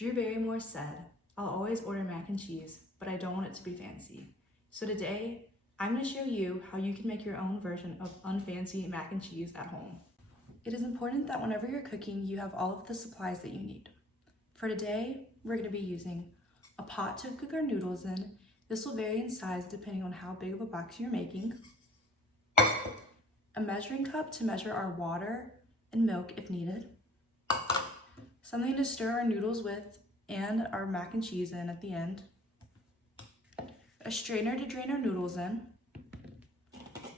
Drew Barrymore said, "I'll always order mac and cheese, but I don't want it to be fancy." So today, I'm going to show you how you can make your own version of unfancy mac and cheese at home. It is important that whenever you're cooking, you have all of the supplies that you need. For today, we're going to be using a pot to cook our noodles in. This will vary in size depending on how big of a box you're making. A measuring cup to measure our water and milk if needed. Something to stir our noodles with and our mac and cheese in at the end. A strainer to drain our noodles in.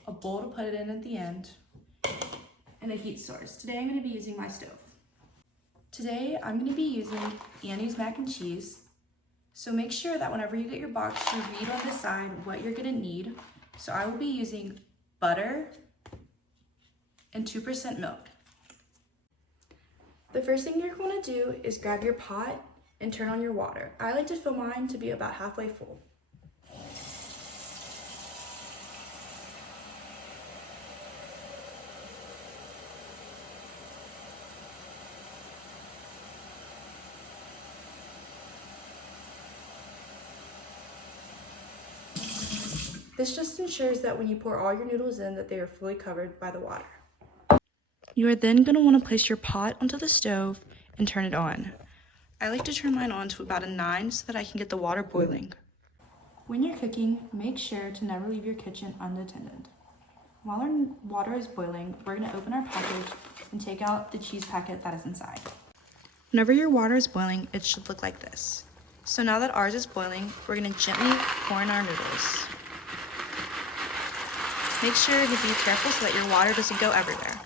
A bowl to put it in at the end. And a heat source. Today I'm going to be using my stove. Today I'm going to be using Annie's mac and cheese. So make sure that whenever you get your box, you read on the side what you're going to need. So I will be using butter and 2% milk. The first thing you're going to do is grab your pot and turn on your water. I like to fill mine to be about halfway full. This just ensures that when you pour all your noodles in that they are fully covered by the water. You are then going to want to place your pot onto the stove and turn it on. I like to turn mine on to about a 9 so that I can get the water boiling. When you're cooking, make sure to never leave your kitchen unattended. While our water is boiling, we're going to open our package and take out the cheese packet that is inside. Whenever your water is boiling, it should look like this. So now that ours is boiling, we're going to gently pour in our noodles. Make sure to be careful so that your water doesn't go everywhere.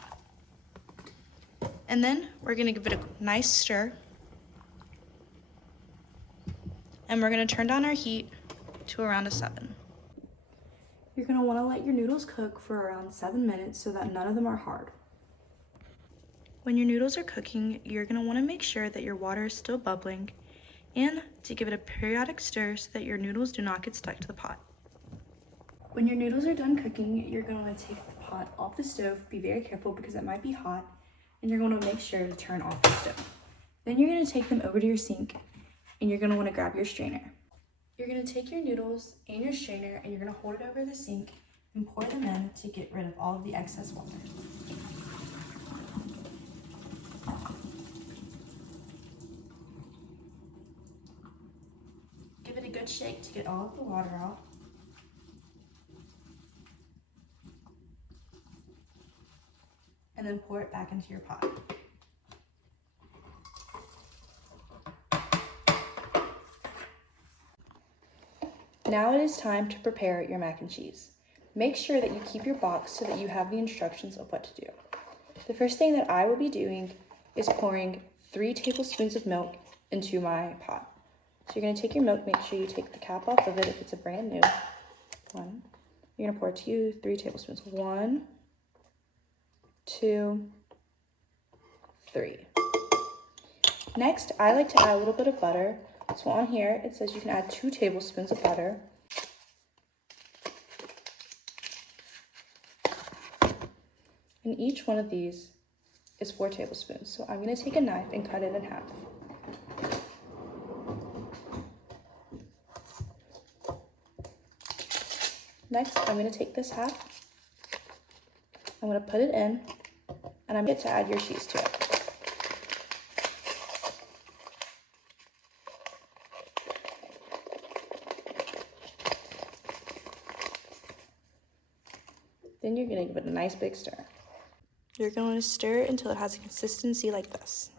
And then we're going to give it a nice stir. And we're going to turn down our heat to around a 7. You're going to want to let your noodles cook for around 7 minutes so that none of them are hard. When your noodles are cooking, you're going to want to make sure that your water is still bubbling and to give it a periodic stir so that your noodles do not get stuck to the pot. When your noodles are done cooking, you're going to want to take the pot off the stove. Be very careful because it might be hot, and you're going to make sure to turn off the stove. Then you're going to take them over to your sink, and you're going to want to grab your strainer. You're going to take your noodles and your strainer, and you're going to hold it over the sink and pour them in to get rid of all of the excess water. Give it a good shake to get all of the water out. And then pour it back into your pot. Now it is time to prepare your mac and cheese. Make sure that you keep your box so that you have the instructions of what to do. The first thing that I will be doing is pouring 3 tablespoons of milk into my pot. So you're going to take your milk, make sure you take the cap off of it if it's a brand new one. You're going to pour 3 tablespoons. 1, 2, 3. Next, I like to add a little bit of butter. So on here, it says you can add 2 tablespoons of butter. And each one of these is 4 tablespoons. So I'm going to take a knife and cut it in half. Next, I'm going to take this half. I'm going to put it in, and I'm going to add your cheese to it. Then you're going to give it a nice big stir. You're going to stir it until it has a consistency like this.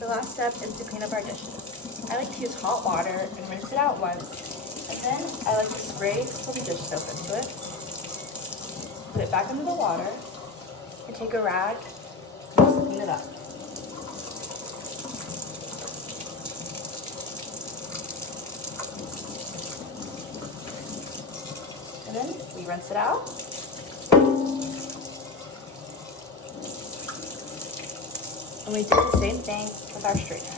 The last step is to clean up our dishes. I like to use hot water and rinse it out once, and then I like to spray some dish soap into it. Put it back into the water and take a rag and clean it up. And then we rinse it out. And we do the same thing with our strainer.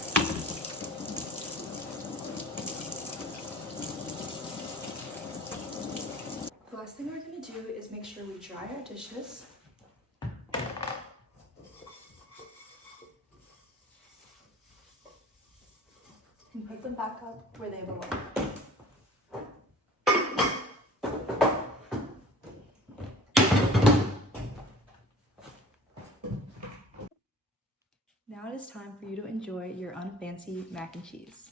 The last thing we're going to do is make sure we dry our dishes. and put them back up where they belong. Now it is time for you to enjoy your unfancy mac and cheese.